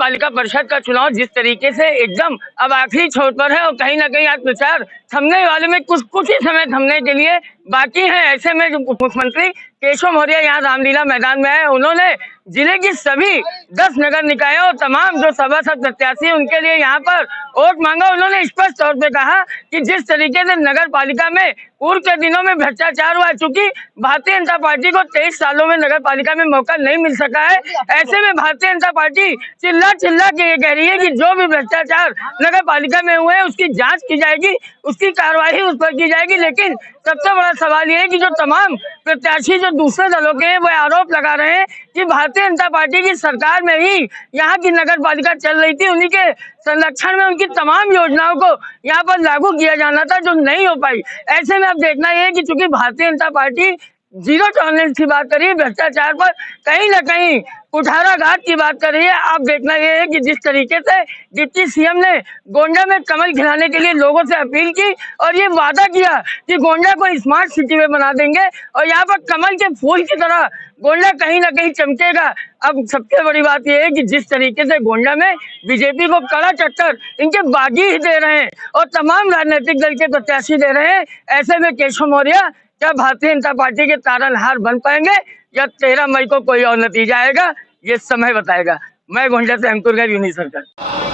पालिका परिषद का चुनाव जिस तरीके से एकदम अब आखिरी छोर पर है और कहीं ना कहीं आज प्रचार थमने वाले में कुछ ही समय थमने के लिए बाकी है, ऐसे में जो मुख्यमंत्री केशव मौर्य यहाँ रामलीला मैदान में आए, उन्होंने जिले की सभी 10 नगर निकायों और तमाम जो सभासद प्रत्याशी उनके लिए यहाँ पर वोट मांगा। उन्होंने स्पष्ट तौर पे कहा कि जिस तरीके से नगर पालिका में पूर्व के दिनों में भ्रष्टाचार हुआ, चूंकि भारतीय जनता पार्टी को 23 सालों में नगर पालिका में मौका नहीं मिल सका है, ऐसे में भारतीय जनता पार्टी चिल्ला के ये कह रही है कि जो भी भ्रष्टाचार नगर पालिका में हुए उसकी जांच की जाएगी, उसकी कार्रवाई उस पर की जाएगी। लेकिन सबसे बड़ा सवाल ये है कि जो तमाम प्रत्याशी जो दूसरे दलों के हैं वो आरोप लगा रहे हैं कि भारतीय जनता पार्टी की सरकार में ही यहाँ की नगर पालिका चल रही थी, उन्हीं के संरक्षण में उनकी तमाम योजनाओं को यहाँ पर लागू किया जाना था जो नहीं हो पाई। ऐसे में अब देखना यह है कि चूंकि Bharatiya Janata party zero tolerance की बात कर रही है, भ्रष्टाचार पर कहीं ना कहीं कुठाराघात की बात कर रही है। आप देखना यह है कि जिस तरीके से डिप्टी सीएम ने गोंडा में कमल खिलाने के लिए लोगों से अपील की और ये वादा किया कि गोंडा को स्मार्ट सिटी में बना देंगे और यहाँ पर कमल के फूल की तरह गोंडा कहीं ना कहीं चमकेगा। अब सबसे बड़ी बात यह है कि जिस तरीके से गोंडा में बीजेपी को कड़ा टक्कर इनके बागी ही दे रहे हैं और तमाम राजनीतिक दल के प्रत्याशी दे रहे हैं, ऐसे में केशव मौर्य क्या भारतीय जनता पार्टी के तारनहार बन पाएंगे या 13 मई को कोई और नतीजा आएगा, ये समय बताएगा। मैं गोंडा से अंकुर यूनि सरकार।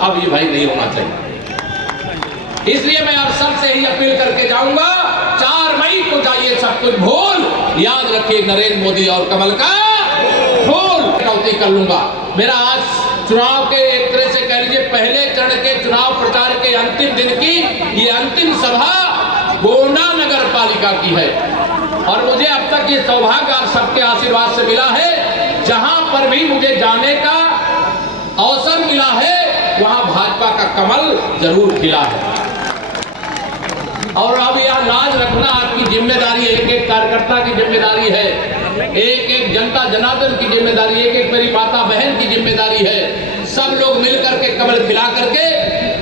अब ये भाई नहीं होना चाहिए, इसलिए मैं आप सबसे ही अपील करके जाऊंगा, 4 मई को जाइए सब कुछ भूल, याद रखिए नरेंद्र मोदी और कमल का फूल कटौती कर लूंगा। मेरा आज चुनाव के एक तरह से कह लीजिए पहले चरण के चुनाव प्रचार के अंतिम दिन की ये अंतिम सभा गोंडा नगर पालिका की है और मुझे अब तक ये सौभाग्य आप सबके आशीर्वाद से मिला है, जहां पर भी मुझे जाने का अवसर मिला है वहां भाजपा का कमल जरूर खिला है। और अब यह लाज रखना आपकी जिम्मेदारी है, एक एक कार्यकर्ता की जिम्मेदारी है, एक एक जनता जनार्दन की जिम्मेदारी, एक एक मेरी माता बहन की जिम्मेदारी है। सब लोग मिलकर के कमल खिला करके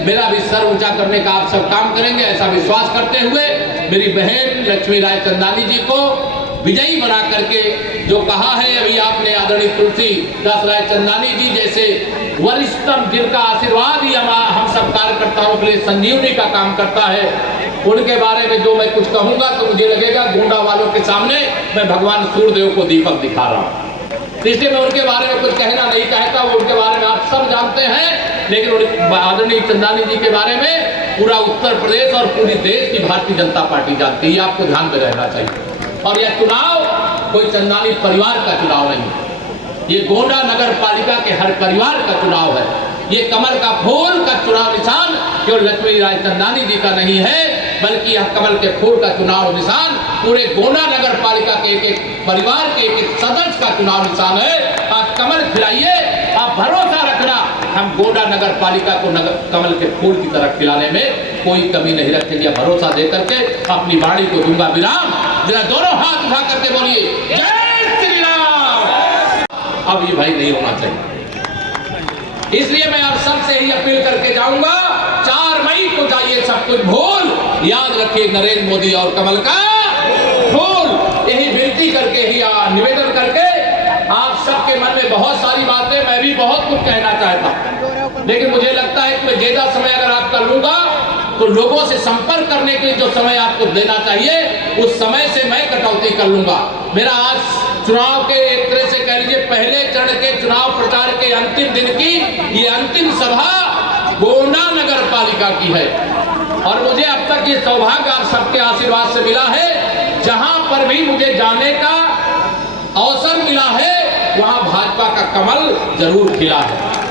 मेरा भी सर ऊंचा करने का आप सब काम करेंगे, ऐसा विश्वास करते हुए मेरी बहन लक्ष्मी राय चंदानी जी को विजयी बना करके जो कहा है अभी आपने आदरणीय तुलसी दास राय चंदानी जी जैसे वरिष्ठतम जिनका आशीर्वाद ही हम सब कार्यकर्ताओं के लिए संजीवनी का काम करता है, उनके बारे में जो मैं कुछ कहूंगा तो मुझे लगेगा गोंडा वालों के सामने मैं भगवान सूर्यदेव को दीपक दिखा रहा हूं। इसलिए मैं उनके बारे में कुछ कहना नहीं चाहता, वो उनके बारे में आप सब जानते हैं, लेकिन आदरणीय चंदानी जी के बारे में पूरा उत्तर प्रदेश और पूरी देश की भारतीय जनता पार्टी जानती है, आपको ध्यान में रहना चाहिए। और यह चुनाव कोई चंदानी परिवार का चुनाव नहीं है, ये गोंडा नगर पालिका के हर परिवार का चुनाव है। ये कमल का फूल का चुनाव निशान केवल लक्ष्मी राय चंदानी जी का नहीं है, बल्कि यह कमल के फूल का चुनाव निशान पूरे गोंडा नगर पालिका के एक एक परिवार के एक एक सदस्य का चुनाव निशान है। आप कमल खिलाइए, आप भरोसा रखना हम गोंडा नगर पालिका को कमल के फूल की तरह खिलाने में कोई कमी नहीं रखेंगे। भरोसा दे करके अपनी बाड़ी को दूंगा विराम। जरा दोनों हाथ उठा करके बोलिए जय श्री राम। अब ये भाई नहीं होना चाहिए, इसलिए मैं आप सबसे ही अपील करके जाऊंगा, 4 मई को जाइए सब कुछ भूल, याद रखिए नरेंद्र मोदी और कमल का फूल। यही विनती करके ही निवेदन करके आप सबके मन में बहुत सारी बातें, मैं भी बहुत कुछ कहना चाहता, लेकिन मुझे लगता है कि मैं ज्यादा समय अगर आपका लूंगा तो लोगों से संपर्क करने के लिए जो समय आपको देना चाहिए उस समय से मैं कटौती कर लूंगा। मेरा आज चुनाव के एक तरह से कह लीजिए पहले चरण के चुनाव प्रचार के अंतिम दिन की ये अंतिम सभा गोंडा नगर पालिका की है और मुझे अब तक ये सौभाग्य आप सबके आशीर्वाद से मिला है, जहां पर भी मुझे जाने का अवसर मिला है वहां भाजपा का कमल जरूर खिला है।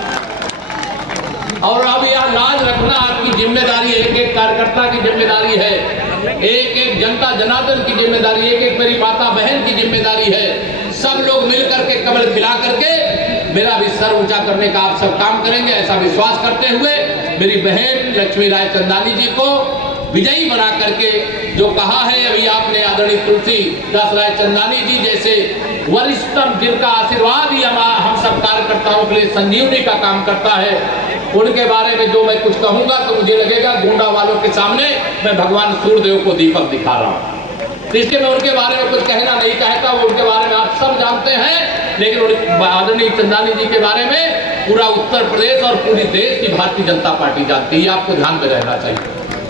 और अब यह लाज रखना आपकी जिम्मेदारी है, एक एक कार्यकर्ता की जिम्मेदारी है, एक एक जनता जनार्दन की जिम्मेदारी, एक एक मेरी माता बहन की जिम्मेदारी है। सब लोग मिलकर के कमल खिला करके मेरा भी सर ऊंचा करने का आप सब काम करेंगे, ऐसा विश्वास करते हुए मेरी बहन लक्ष्मी राय चंदानी जी को विजयी बना करके जो कहा है अभी आपने आदरणीय तुलसी दास राय चंदानी जी जैसे वरिष्ठतम जिनका आशीर्वाद ही हम सब कार्यकर्ताओं के लिए संजीवनी का काम करता है, उनके बारे में जो मैं कुछ कहूंगा तो मुझे लगेगा गोंडा वालों के सामने मैं भगवान सूर्यदेव को दीपक दिखा रहा हूं। इसलिए मैं उनके बारे में कुछ कहना नहीं चाहता, वो उनके बारे में आप सब जानते हैं, लेकिन आदरणीय चंदानी जी के बारे में पूरा उत्तर प्रदेश और पूरी देश की भारतीय जनता पार्टी जानती है। आपको ध्यान में रहना चाहिए।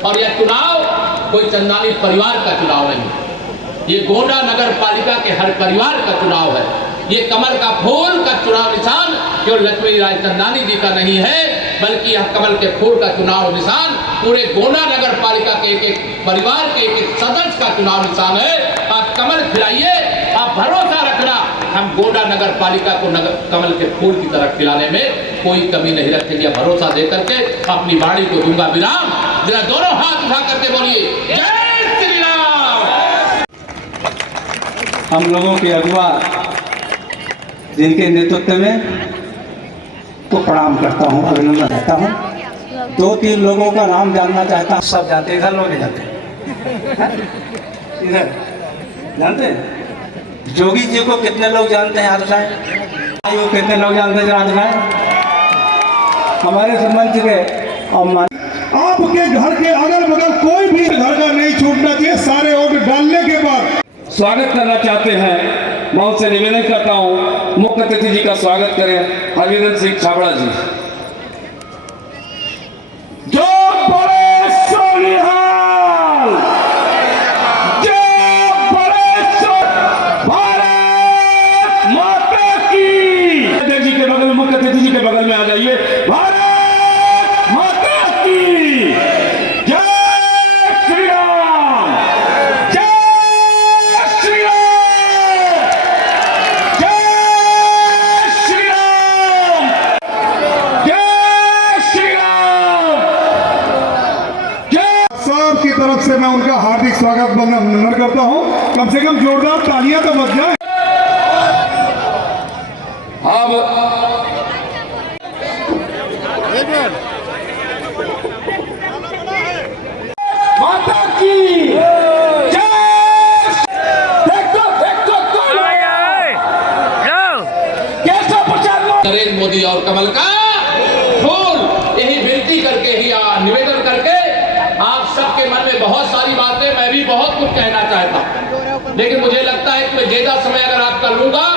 और यह चुनाव कोई चंदानी परिवार का चुनाव नहीं, ये गोंडा नगर पालिका के हर परिवार का चुनाव है। ये कमल का फूल का चुनाव निशान केवल लक्ष्मी राय चंदानी जी का नहीं है, बल्कि यह कमल के फूल का चुनाव निशान पूरे गोंडा नगर पालिका के एक एक परिवार के एक एक सदस्य का चुनाव निशान है। आप कमल खिलाइए, आप भरोसा रखना, हम गोंडा नगर पालिका को कमल के फूल की तरह खिलाने में कोई कमी नहीं रखेंगे। भरोसा दे करके अपनी बाड़ी को दूंगा विराम। जरा दोनों हाथ उठा करके बोलिए जय श्री राम। हम लोगों के अगुआ जिनके नेतृत्व में को प्रणाम करता हूँ, अभिनंदन देता हूँ। 2-3 लोगों का नाम जानना चाहता हूँ। सब जानते, इधर लोग नहीं जानते, इधर जानते हैं। जोगी जी को कितने लोग जानते हैं, हाथ उठाएं। को कितने लोग जानते हैं, हाथ उठाएं। हमारे संबंध के और आपके घर के अगल बगल कोई भी घर का नहीं छूटना चाहिए। सारे वोट डालने के बाद स्वागत करना चाहते हैं। मैं उनसे निवेदन करता हूं, मुख्य अतिथि जी का स्वागत करें हरविंदर सिंह छाबड़ा जी। जो बड़े सोनिहाल, जो बड़े भारत माता की। जी के बगल में, मुख्य अतिथि जी के बगल में आ जाइए। भारत माता की जय श्री राम, जय श्री राम, जय श्री राम, जय श्री राम, जय। सबकी तरफ से मैं उनका हार्दिक स्वागत अभिनंदन करता हूं। कम से कम जोरदार तालियां तो बज जाए। अब माता की जय। देखो देखो कैसा प्रचार नरेंद्र मोदी और कमल का फूल, यही विनती करके ही निवेदन करके आप सबके मन में बहुत सारी बातें, मैं भी बहुत कुछ कहना चाहता, लेकिन मुझे लगता है कि मैं ज्यादा समय अगर आपका लूंगा